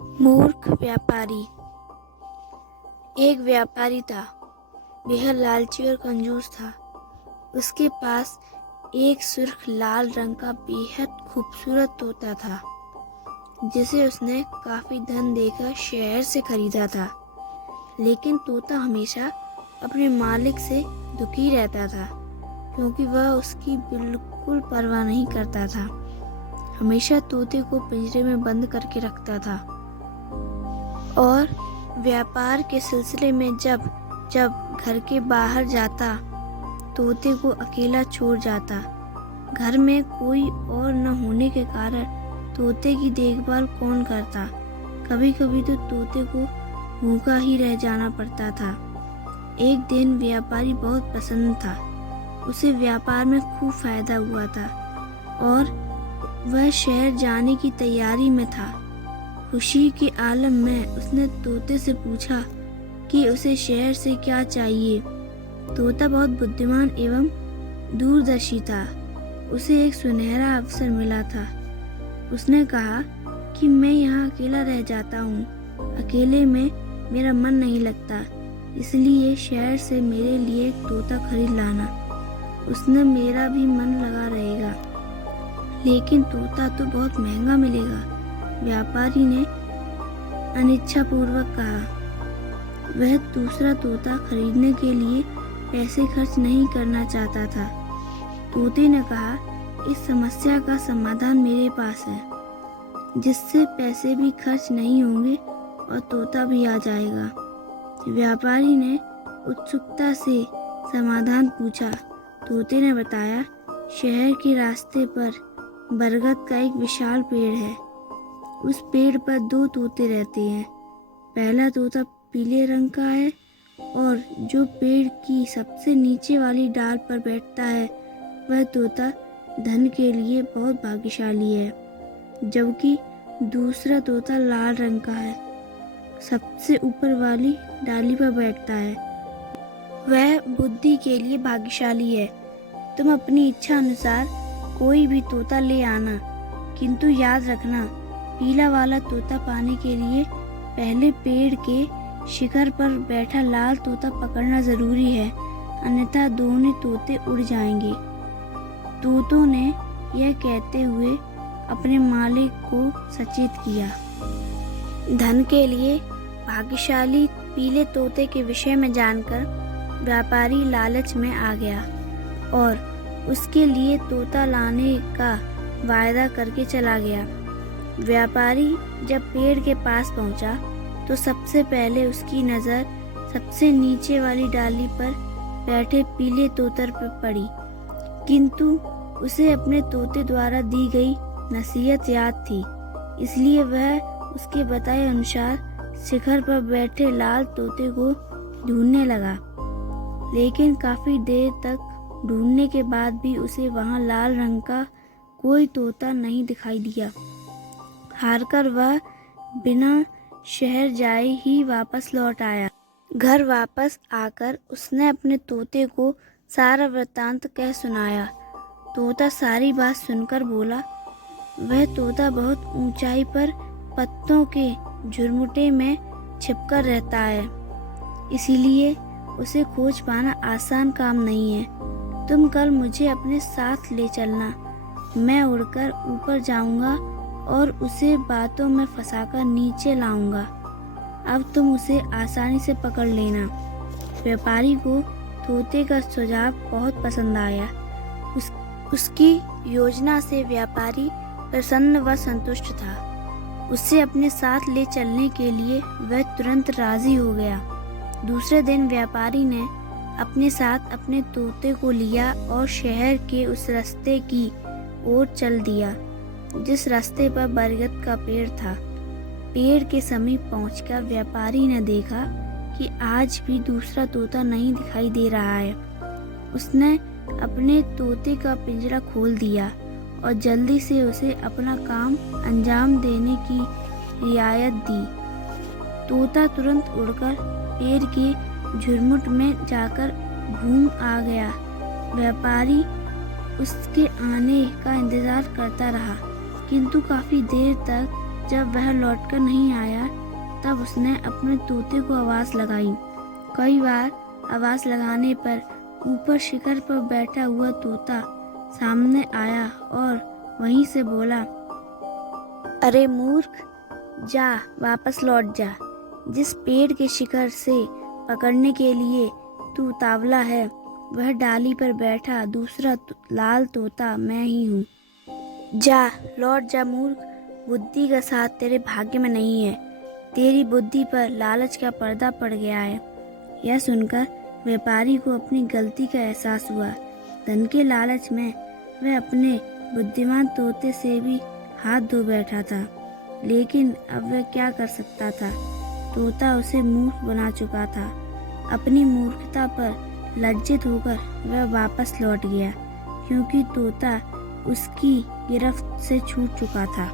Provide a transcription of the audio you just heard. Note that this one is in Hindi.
मूर्ख व्यापारी। एक व्यापारी था, बेहद लालची और कंजूस था। उसके पास एक सुर्ख लाल रंग का बेहद खूबसूरत तोता था, जिसे उसने काफी धन देकर शहर से खरीदा था। लेकिन तोता हमेशा अपने मालिक से दुखी रहता था, क्योंकि वह उसकी बिल्कुल परवाह नहीं करता था। हमेशा तोते को पिंजरे में बंद करके रखता था और व्यापार के सिलसिले में जब जब घर के बाहर जाता, तोते को अकेला छोड़ जाता। घर में कोई और न होने के कारण तोते की देखभाल कौन करता। कभी कभी तो तोते को भूखा ही रह जाना पड़ता था। एक दिन व्यापारी बहुत प्रसन्न था। उसे व्यापार में खूब फायदा हुआ था और वह शहर जाने की तैयारी में था। खुशी के आलम में उसने तोते से पूछा कि उसे शहर से क्या चाहिए। तोता बहुत बुद्धिमान एवं दूरदर्शी था। उसे एक सुनहरा अवसर मिला था। उसने कहा कि मैं यहाँ अकेला रह जाता हूँ। अकेले में मेरा मन नहीं लगता, इसलिए शहर से मेरे लिए एक तोता खरीद लाना। उसने मेरा भी मन लगा रहेगा। लेकिन तोता तो बहुत महंगा मिलेगा, व्यापारी ने अनिच्छापूर्वक कहा। वह दूसरा तोता खरीदने के लिए पैसे खर्च नहीं करना चाहता था। तोते ने कहा, इस समस्या का समाधान मेरे पास है, जिससे पैसे भी खर्च नहीं होंगे और तोता भी आ जाएगा। व्यापारी ने उत्सुकता से समाधान पूछा। तोते ने बताया, शहर के रास्ते पर बरगद का एक विशाल पेड़ है। उस पेड़ पर 2 तोते रहते हैं। पहला तोता पीले रंग का है और जो पेड़ की सबसे नीचे वाली डाल पर बैठता है, वह तोता धन के लिए बहुत भाग्यशाली है। जबकि दूसरा तोता लाल रंग का है, सबसे ऊपर वाली डाली पर बैठता है, वह बुद्धि के लिए भाग्यशाली है। तुम अपनी इच्छा अनुसार कोई भी तोता ले आना, किंतु याद रखना, पीला वाला तोता पाने के लिए पहले पेड़ के शिखर पर बैठा लाल तोता पकड़ना जरूरी है, अन्यथा दोनों तोते उड़ जाएंगे। तोतों ने यह कहते हुए अपने मालिक को सचेत किया। धन के लिए भाग्यशाली पीले तोते के विषय में जानकर व्यापारी लालच में आ गया और उसके लिए तोता लाने का वायदा करके चला गया। व्यापारी जब पेड़ के पास पहुंचा तो सबसे पहले उसकी नज़र सबसे नीचे वाली डाली पर बैठे पीले तोतर पर पड़ी, किंतु उसे अपने तोते द्वारा दी गई नसीहत याद थी, इसलिए वह उसके बताए अनुसार शिखर पर बैठे लाल तोते को ढूंढने लगा। लेकिन काफी देर तक ढूंढने के बाद भी उसे वहां लाल रंग का कोई तोता नहीं दिखाई दिया। हारकर वह बिना शहर जाए ही वापस लौट आया। घर वापस आकर उसने अपने तोते को सारा वृत्तांत कह सुनाया। तोता सारी बात सुनकर बोला, वह तोता बहुत ऊंचाई पर पत्तों के झुरमुटे में छिपकर रहता है, इसीलिए उसे खोज पाना आसान काम नहीं है। तुम कल मुझे अपने साथ ले चलना। मैं उड़कर ऊपर जाऊंगा और उसे बातों में फंसाकर नीचे लाऊंगा। अब तुम उसे आसानी से पकड़ लेना। व्यापारी को तोते का सुझाव बहुत पसंद आया। उसकी योजना से व्यापारी प्रसन्न व संतुष्ट था। उसे अपने साथ ले चलने के लिए वह तुरंत राजी हो गया। दूसरे दिन व्यापारी ने अपने साथ अपने तोते को लिया और शहर के उस रास्ते की ओर चल दिया जिस रास्ते पर बरगद का पेड़ था। पेड़ के समीप पहुंचकर व्यापारी ने देखा कि आज भी दूसरा तोता नहीं दिखाई दे रहा है। उसने अपने तोते का पिंजरा खोल दिया और जल्दी से उसे अपना काम अंजाम देने की रियायत दी। तोता तुरंत उड़कर पेड़ के झुरमुट में जाकर घूम आ गया। व्यापारी उसके आने का इंतजार करता रहा, किंतु काफी देर तक जब वह लौटकर नहीं आया तब उसने अपने तोते को आवाज़ लगाई। कई बार आवाज़ लगाने पर ऊपर शिखर पर बैठा हुआ तोता सामने आया और वहीं से बोला, अरे मूर्ख, जा वापस लौट जा। जिस पेड़ के शिखर से पकड़ने के लिए तू उतावला है वह डाली पर बैठा दूसरा लाल तोता मैं ही हूँ। जा लौट जा मूर्ख, बुद्धि का साथ तेरे भाग्य में नहीं है। तेरी बुद्धि पर लालच का पर्दा पड़ गया है। यह सुनकर व्यापारी को अपनी गलती का एहसास हुआ। धन के लालच में वह अपने बुद्धिमान तोते से भी हाथ धो बैठा था, लेकिन अब वह क्या कर सकता था। तोता उसे मूर्ख बना चुका था। अपनी मूर्खता पर लज्जित होकर वह वापस लौट गया, क्योंकि तोता उसकी गिरफ्त से छूट चुका था।